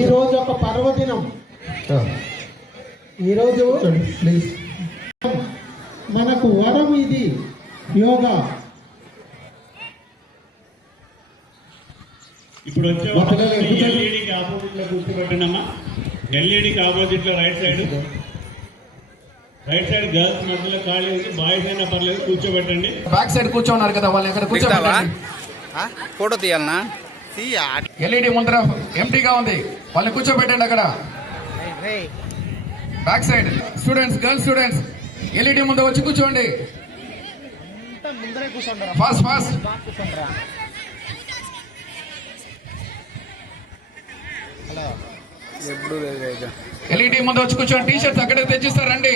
ఈరోజు ఒక పర్వదినం. ఈరోజు ప్లీజ్ మనకు వరం ఇది యోగా. ఇప్పుడు వచ్చే ఎల్ఈడికి ఆపోజిట్ లో కూర్చోబెట్టండమ్మా. ఎల్ఈడికి ఆపోజిట్ లో రైట్ సైడ్ గర్ల్స్ మధ్యలో ఖాళీ ఉంది, బాయ్స్ అయినా పర్లేదు కూర్చోబెట్టండి. బ్యాక్ సైడ్ కూర్చోన్నారు కదా వాళ్ళు ఎక్కడ కూర్చోబెట్టాలి. ఫోటో తీయాలనా? ఎల్ఈడి ముందర ఎంటీగా ఉంది, వాళ్ళని కూర్చోబెట్టండి అక్కడ back side. Students, girls students LED ముందు వచ్చి కూర్చోండి. Fast fast. ఎల్ఈడి ముందు వచ్చి కూర్చోండి. టీ షర్ట్స్ అక్కడే తెచ్చిస్తారండి.